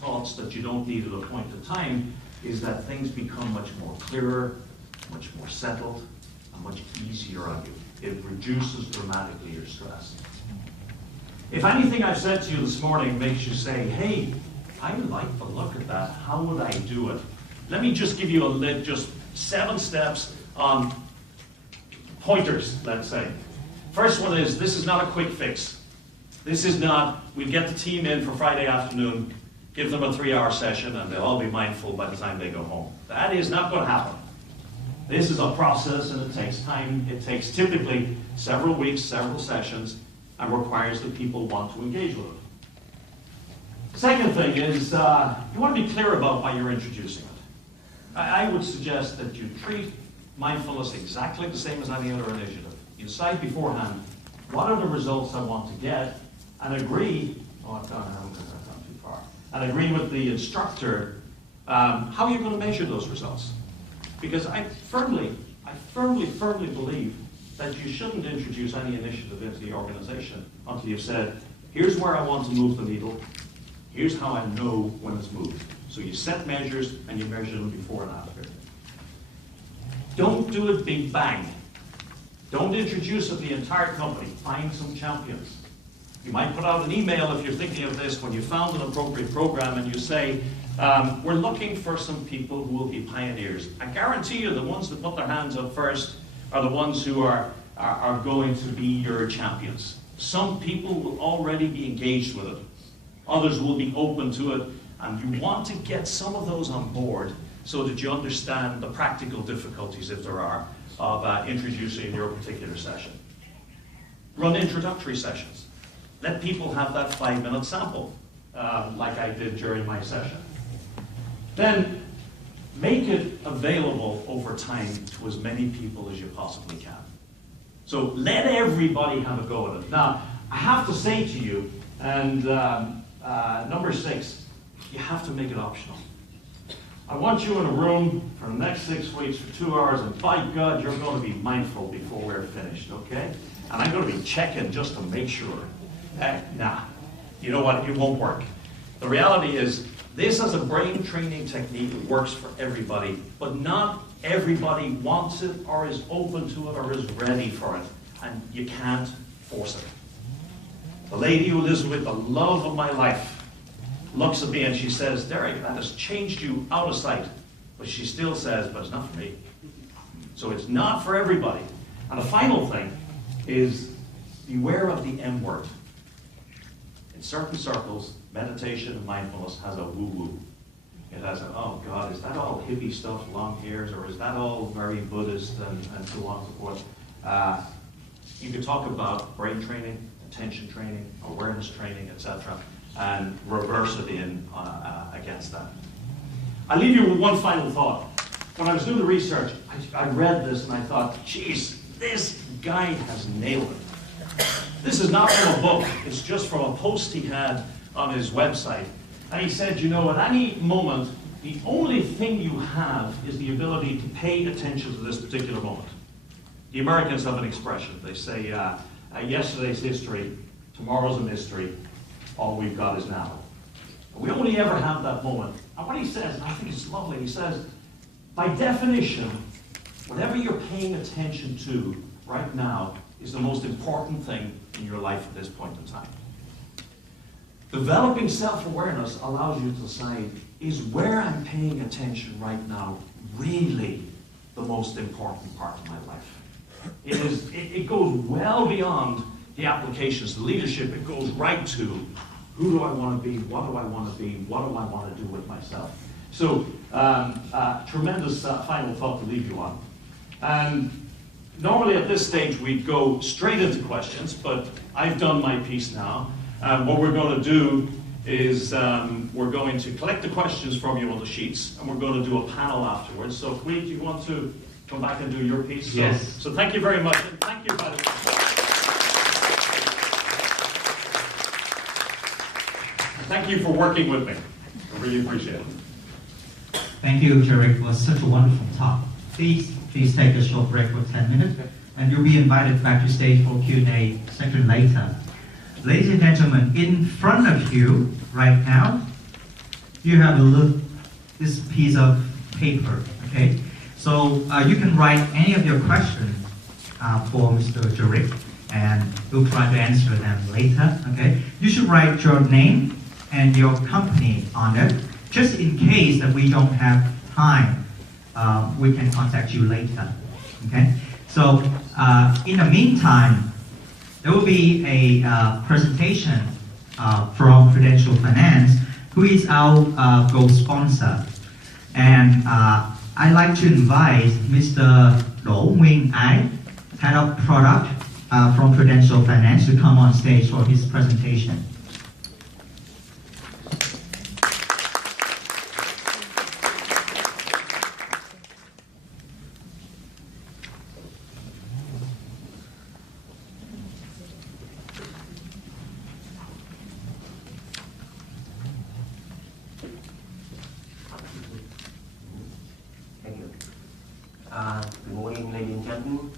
thoughts that you don't need at a point in time is that things become much more clearer, much more settled, and much easier on you. It reduces dramatically your stress. If anything I've said to you this morning makes you say, hey, I like the look of that, how would I do it? Let me just give you just 7 steps on pointers, let's say. First one is, this is not a quick fix. This is not, we get the team in for Friday afternoon, give them a 3-hour session, and they'll all be mindful by the time they go home. That is not going to happen. This is a process, and it takes time. It takes typically several weeks, several sessions, and requires that people want to engage with it. Second thing is, you want to be clear about why you're introducing it. I would suggest that you treat mindfulness exactly the same as any other initiative. You decide beforehand, what are the results I want to get, and agree, I've gone too far, and agree with the instructor how you're going to measure those results. Because I firmly believe that you shouldn't introduce any initiative into the organization until you've said, here's where I want to move the needle, here's how I know when it's moved. So you set measures and you measure them before and after. Don't do it big bang. Don't introduce it to the entire company. Find some champions. You might put out an email if you're thinking of this when you found an appropriate program and you say, we're looking for some people who will be pioneers. I guarantee you the ones that put their hands up first are the ones who are going to be your champions. Some people will already be engaged with it. Others will be open to it. And you want to get some of those on board so that you understand the practical difficulties, if there are, of introducing your particular session. Run introductory sessions. Let people have that 5-minute sample, like I did during my session. Then make it available over time to as many people as you possibly can. So let everybody have a go at it. Now, I have to say to you, and number 6, you have to make it optional. I want you in a room for the next 6 weeks for 2 hours, and by God, you're going to be mindful before we're finished, okay? And I'm going to be checking just to make sure. Nah, you know what? It won't work. The reality is, this as a brain training technique works for everybody, but not everybody wants it or is open to it or is ready for it, and you can't force it. The lady who lives with the love of my life looks at me and she says, Derek, that has changed you out of sight. But she still says, but it's not for me. So it's not for everybody. And the final thing is, beware of the M word. In certain circles, meditation and mindfulness has a woo-woo. It has a, oh God, is that all hippie stuff, long hairs, or is that all very Buddhist and so on and so forth? You could talk about brain training, attention training, awareness training, etc., and reverse it in against that. I leave you with one final thought. When I was doing the research, I read this and I thought, geez, this guy has nailed it. This is not from a book, it's just from a post he had on his website. And he said, you know, at any moment, the only thing you have is the ability to pay attention to this particular moment. The Americans have an expression. They say, yesterday's history, tomorrow's a mystery, all we've got is now. We only ever have that moment. And what he says, and I think it's lovely, he says, by definition, whatever you're paying attention to right now is the most important thing in your life at this point in time. Developing self-awareness allows you to decide, is where I'm paying attention right now really the most important part of my life? It goes well beyond the applications, the leadership. It goes right to, who do I want to be? What do I want to be? What do I want to do with myself? So, tremendous final thought to leave you on. And normally at this stage we'd go straight into questions, but I've done my piece now. What we're going to do is we're going to collect the questions from you on the sheets, and we're going to do a panel afterwards. So, Queek, do you want to come back and do your piece? Yes. So thank you very much. And thank you, by the way. Thank you for working with me. I really appreciate it. Thank you, Derek. It was such a wonderful talk. Please take a short break for 10 minutes, and you'll be invited back to stage for Q&A section later. Ladies and gentlemen, in front of you right now you have a look this piece of paper, okay? So you can write any of your questions for Mr. Jarek, and we'll try to answer them later, okay? You should write your name and your company on it, just in case that we don't have time, we can contact you later, okay? So in the meantime, there will be a presentation from Prudential Finance, who is our gold sponsor. And I'd like to invite Mr. Đỗ Nguyên Ái, Head of Product from Prudential Finance, to come on stage for his presentation. Thank you. Good morning, ladies and gentlemen.